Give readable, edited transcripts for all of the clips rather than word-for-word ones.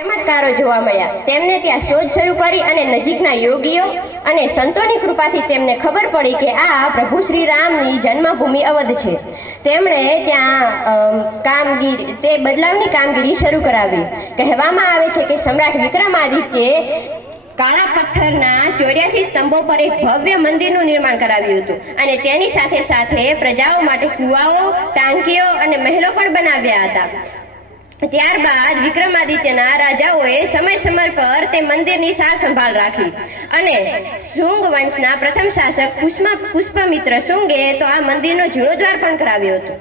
ચમત્કારો જોવા મળ્યા। તેમને ત્યાં શોધ શરૂ કરી અને નજીકના યોગીઓ અને સંતોની કૃપાથી તેમને ખબર પડી કે આ પ્રભુ શ્રી રામની જન્મભૂમિ અવધ છે। તેમણે ત્યાં તે બદલાવની કામગીરી શરૂ કરાવી। કહેવામાં આવે છે કે સમ્રાટ વિક્રમાદિત્યે કાળા પથ્થરના 84 સ્તંભો પર એક ભવ્ય મંદિરનું નિર્માણ કરાવ્યું હતું અને તેની સાથે સાથે પ્રજાઓ માટે કુવાઓ, ટાંકીઓ અને મહેલો પણ બનાવ્યા હતા। ત્યારબાદ વિક્રમાદિત્યના રાજાઓએ સમય પર તે મંદિરની સાર સંભાળ રાખી અને શુંગ વંશના પ્રથમ શાસક પુષ્પમિત્ર શુંગે તો આ મંદિરનો જીર્ણોદ્ધાર પણ કરાવ્યો હતો।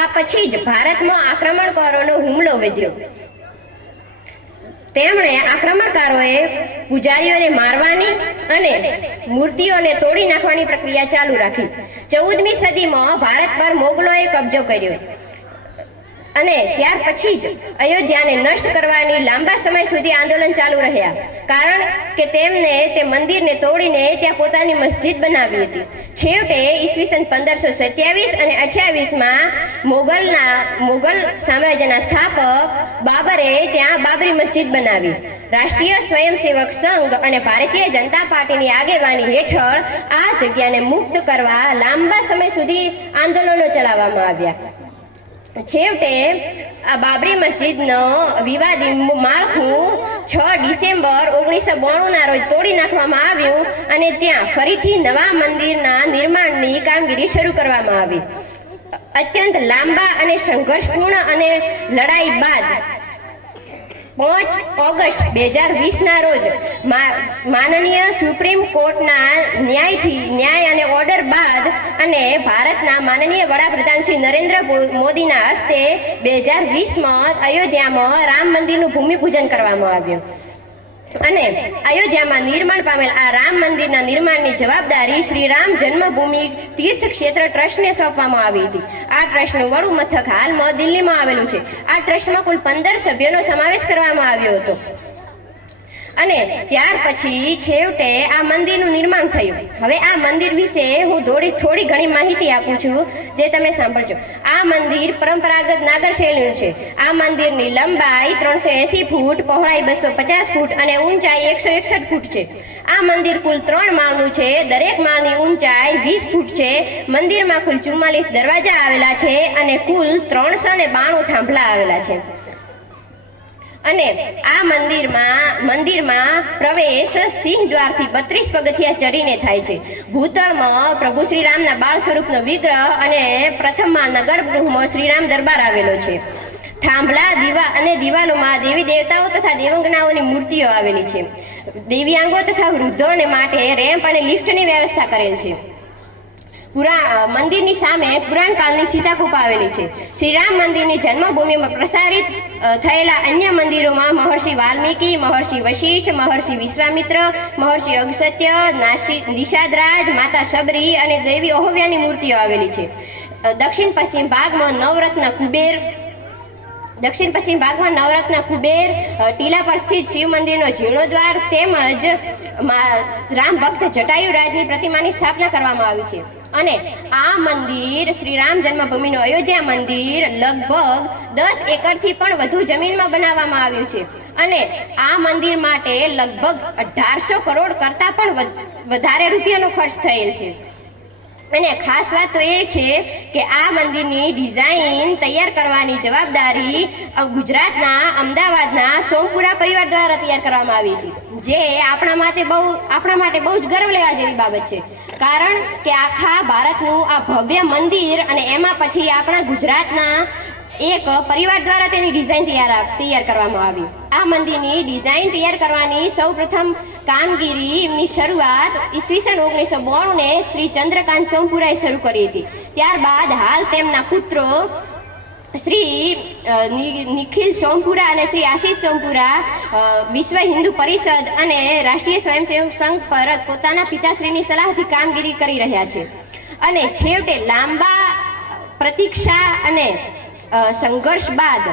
આ પછી જ ભારતમાં આક્રમણકારોનો હુમલો વધ્યો। તેમણે આક્રમણકારોએ પૂજારીઓને મારવાની અને મૂર્તિઓને તોડી નાખવાની પ્રક્રિયા ચાલુ રાખી। 14મી સદીમાં ભારત પર મોગલોએ કબજો કર્યો અને ત્યાર પછી જ અયોધ્યાને નષ્ટ કરવાની લાંબા સમય સુધી આંદોલન ચાલુ રહ્યા, કારણ કે તેમને તે મંદિરને તોડીને ત્યાં પોતાની મસ્જિદ બનાવી હતી। છેવટે ઈસવીસન 1527 અને 28માં મોગલ સામ્રાજ્યના સ્થાપક બાબરે ત્યાં બાબરી મસ્જિદ બનાવી। રાષ્ટ્રીય સ્વયંસેવક સંઘ અને ભારતીય જનતા પાર્ટીની આગેવાની હેઠળ આ જગ્યાને મુક્ત કરવા લાંબા સમય સુધી આંદોલનો ચલાવવામાં આવ્યા। છેવટે આ બાબરી મસ્જિદનો વિવાદી માળખું 6 ડિસેમ્બર 1992ના રોજ તોડી નાખવામાં આવ્યું અને ત્યાં ફરીથી નવા મંદિરના નિર્માણની કામગીરી શરૂ કરવામાં આવી। અત્યંત લાંબા અને સંઘર્ષપૂર્ણ અને લડાઈ બાદ 5 ઓગસ્ટ 2020ના રોજ માનનીય સુપ્રીમ કોર્ટના ન્યાય અને ઓર્ડર બાદ અને ભારતના માનનીય વડાપ્રધાન શ્રી નરેન્દ્ર મોદીના હસ્તે 2020માં અયોધ્યામાં રામ મંદિરનું ભૂમિપૂજન કરવામાં આવ્યું અને અયોધ્યામાં નિર્માણ પામેલ આ રામ મંદિરના નિર્માણની જવાબદારી શ્રી રામ જન્મભૂમિ તીર્થ ક્ષેત્ર ટ્રસ્ટને સોંપવામાં આવી હતી। આ ટ્રસ્ટનું વડું મથક હાલમાં દિલ્હીમાં આવેલું છે। આ ટ્રસ્ટમાં કુલ 15 સભ્યોનો સમાવેશ કરવામાં આવ્યો હતો અને ત્યાર પછી છેવટે આ મંદિરનું નિર્માણ થયું। હવે આ મંદિર વિશે હું થોડી ઘણી માહિતી આપું છું, જે તમે સાંભળજો। આ મંદિર પરંપરાગત નાગર શૈલીનું છે। આ મંદિરની લંબાઈ 380 ફૂટ, પહોળાઈ 250 ફૂટ અને ઊંચાઈ 161 ફૂટ છે। આ મંદિર કુલ 3 માળનું છે। દરેક માળની ઊંચાઈ 20 ફૂટ છે। મંદિરમાં કુલ 44 દરવાજા આવેલા છે અને કુલ 392 થાંભલા આવેલા છે અને આ મંદિરમાં પ્રવેશ સિંહ દ્વારથી 32 પગથિયા ચડીને થાય છે। ભૂતળમાં પ્રભુ શ્રી રામના બાળ સ્વરૂપનો વિગ્રહ અને પ્રથમ માળના ગર્ભગૃહમાં શ્રીરામ દરબાર આવેલો છે। થાંભલા અને દિવાલોમાં દેવી દેવતાઓ તથા દેવંગનાઓની મૂર્તિઓ આવેલી છે। દિવ્યાંગો તથા વૃદ્ધોને માટે રેમ્પ અને લિફ્ટની વ્યવસ્થા કરેલ છે। મંદિરની સામે પુરાણ કાળની સીતાકૂપ આવેલી છે। શ્રી રામ મંદિરની જન્મભૂમિમાં પ્રસારિત થયેલા અન્ય મંદિરોમાં મહર્ષિ વાલ્મીકી, મહર્ષિ વશિષ્ઠ, મહર્ષિ વિશ્વામિત્ર, મહર્ષિ અગસ્ત્ય, નિષાદરાજ, માતા સબરી અને દેવી અહોવ્યાની મૂર્તિઓ આવેલી છે। દક્ષિણ પશ્ચિમ ભાગમાં નવરત્ન કુબેર, ટીલા પર સ્થિત શિવ મંદિરનો જીર્ણોદ્વાર તેમજ રામ ભક્ત જટાયુરાજની પ્રતિમાની સ્થાપના કરવામાં આવી છે અને આ મંદિર શ્રી રામ જન્મભૂમિનું અયોધ્યા મંદિર લગભગ 10 એકરથી પણ વધુ જમીનમાં બનાવવામાં આવ્યું છે અને આ મંદિર માટે લગભગ 1800 કરોડ કરતાં પણ વધારે રૂપિયાનો ખર્ચ થયેલ છે। અને ખાસ વાત તો એ છે કે આ મંદિરની ડિઝાઇન તૈયાર કરવાની જવાબદારી ગુજરાતના અમદાવાદના સોમપુરા પરિવાર દ્વારા તૈયાર કરવામાં આવી હતી, જે આપણા માટે બહુ જ ગર્વ લેવા જેવી બાબત છે, કારણ કે આખા ભારતનું આ ભવ્ય મંદિર અને એમાં પછી આપણા ગુજરાતના એક પરિવાર દ્વારા તેની ડિઝાઇન તૈયાર કરવામાં આવી। આ મંદિરની ડિઝાઇન તૈયાર કરવાની સૌપ્રથમ કામગીરીની શરૂઆત ઈસવીસન 1992ને શ્રી ચંદ્રકાંત સોમપુરાએ શરૂ કરી હતી। ત્યારબાદ હાલ તેમના પુત્રો શ્રી નિખિલ સોમપુરા અને શ્રી આશીષ સોમપુરા વિશ્વ હિન્દુ પરિષદ અને રાષ્ટ્રીય સ્વયંસેવક સંઘ પર પોતાના પિતાશ્રીની સલાહથી કામગીરી કરી રહ્યા છે અને છેવટે લાંબા પ્રતીક્ષા અને સંઘર્ષ બાદ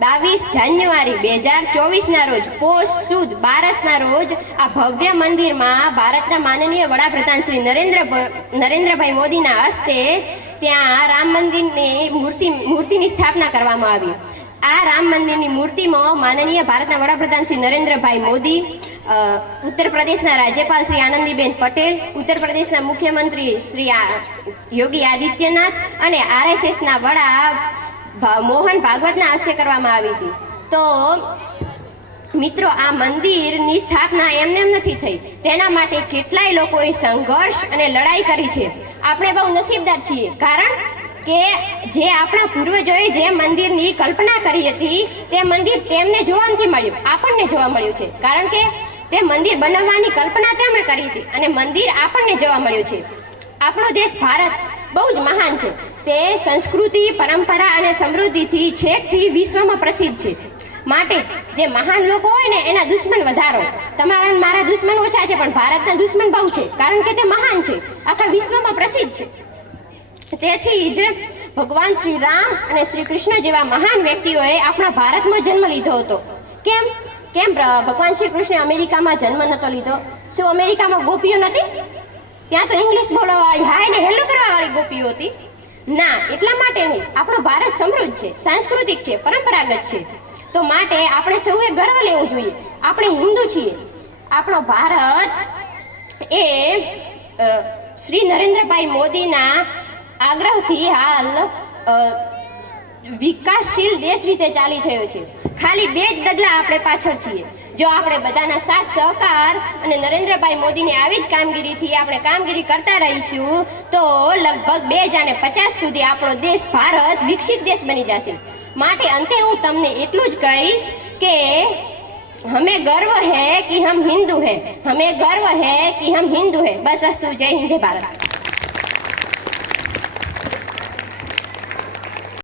22 જાન્યુઆરી 2024ના રોજ પોષ સુદ 12ના રોજ આ ભવ્ય મંદિરમાં ભારતના માનનીય વડાપ્રધાન શ્રી નરેન્દ્રભાઈ મોદીના હસ્તે ત્યાં રામ મંદિરની મૂર્તિની સ્થાપના કરવામાં આવી। આ રામ મંદિરની મૂર્તિમાં માનનીય ભારતના વડાપ્રધાન શ્રી નરેન્દ્રભાઈ મોદી, ઉત્તર પ્રદેશના રાજ્યપાલ શ્રી આનંદીબેન પટેલ, ઉત્તર પ્રદેશના મુખ્યમંત્રી શ્રી યોગી આદિત્યનાથ અને RSSના વડા મોહન ભાગવતના હસ્તે કરવામાં આવી હતી. તો મિત્રો, આ મંદિરની સ્થાપના એમને એમ નથી થઈ. તેના માટે કેટલાય લોકોએ સંઘર્ષ અને લડાઈ કરી છે. આપણે બહુ નસીબદાર છીએ, કારણ કે જે આપણા પૂર્વજોએ જે મંદિરની કલ્પના કરી હતી તે મંદિર તેમને જોવા નથી મળ્યું, આપણને જોવા મળ્યું છે. કારણ કે તે મંદિર બનાવવાની કલ્પના તેમણે કરી હતી અને મંદિર આપણને જોવા મળ્યું છે. આપણો દેશ ભારત બહુ જ મહાન છે. તે સંસ્કૃતિ, પરંપરા અને સમૃદ્ધિથી છેકથી વિશ્વમાં પ્રસિદ્ધ છે. માટે જે મહાન લોકો હોય ને એના દુશ્મન વધારો. તમારા અને મારા દુશ્મન ઓછા છે, પણ ભારતના દુશ્મન બહુ છે, કારણ કે તે મહાન છે, આખા વિશ્વમાં પ્રસિદ્ધ છે. તેથી જ ભગવાન શ્રી રામ અને શ્રી કૃષ્ણ જેવા મહાન વ્યક્તિઓએ આપણા ભારતમાં જન્મ લીધો હતો. કેમ કેમ ભગવાન શ્રી કૃષ્ણ અમેરિકામાં જન્મ નહોતો લીધો? શું અમેરિકામાં ગોપીઓ નથી? ત્યાં તો ઇંગ્લિશ બોલવાવાળી, હાય ને હેલો કરવાવાળી ગોપીઓ હતી? ના, એટલા માટે નહીં. આપણો ભારત સમૃદ્ધ છે, સાંસ્કૃતિક છે, પરંપરાગત છે. તો માટે આપણે સૌએ ગર્વ લેવો જોઈએ. આપણે હિન્દુ છીએ. આપણો ભારત એ શ્રી નરેન્દ્રભાઈ મોદીના આગ્રહથી હાલ વિકાસશીલ દેશ રીતે ચાલી રહ્યો છે. ખાલી 2 જ ડગલા આપણે પાછળ છીએ. જો આપણે બધાના સાથ સહકાર અને નરેન્દ્રભાઈ મોદીની આવી જ કામગીરીથી આપણે કામગીરી કરતા રહીશું તો લગભગ 2050 સુધી આપણો દેશ ભારત વિકસિત દેશ બની જશે. માટે અંતે હું તમને એટલું જ કહીશ કે हमें गर्व है कि हम हिंदू हैं, हमें गर्व है कि हम हिंदू हैं. बस अस्तु. जय हिंद, जय भारत.